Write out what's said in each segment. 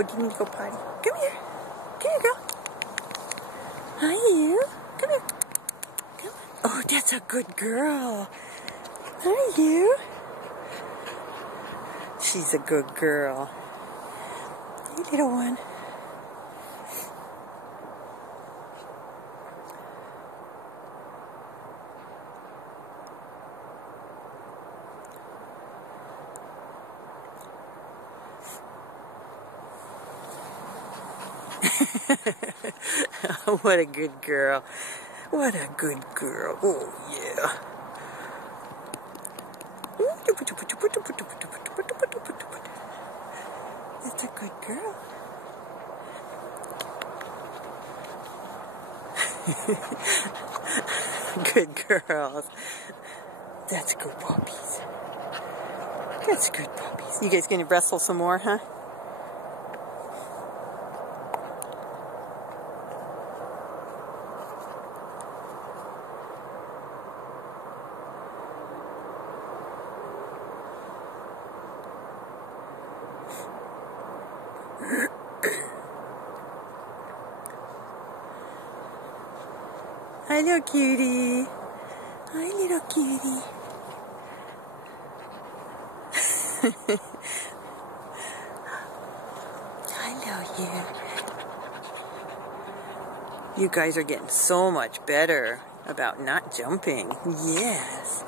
Oh, do you need to go potty? Come here. Come here, girl. Hi, you. Come here. Come on. Oh, that's a good girl. Hi, you. She's a good girl. You little one. What a good girl. What a good girl. Oh, yeah. That's a good girl. Good girls. That's good puppies. That's good puppies. You guys gonna wrestle some more, huh? Hi, little cutie. Hi, little cutie. Hello, you. You guys are getting so much better about not jumping. Yes.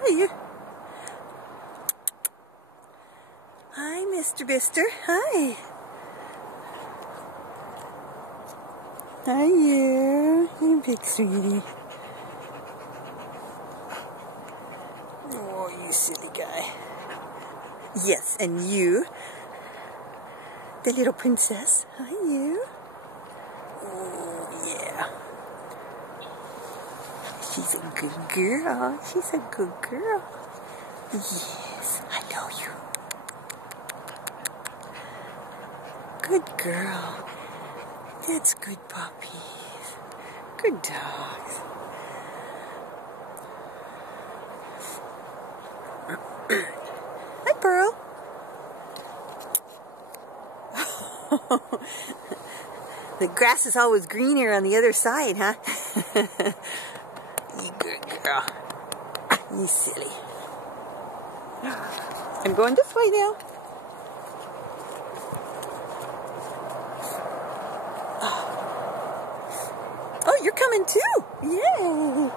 Hi, you. Hi, Mr. Bister. Hi. Hi, you. You big sweetie. Oh, you silly guy. Yes, and you, the little princess. Hi, you. Oh, yeah. She's a good girl. She's a good girl. Yes, I know you. Good girl. That's good puppies. Good dogs. Hi, Pearl. The grass is always greener on the other side, huh? You good girl. You silly. I'm going this way now. Oh, you're coming too. Yay.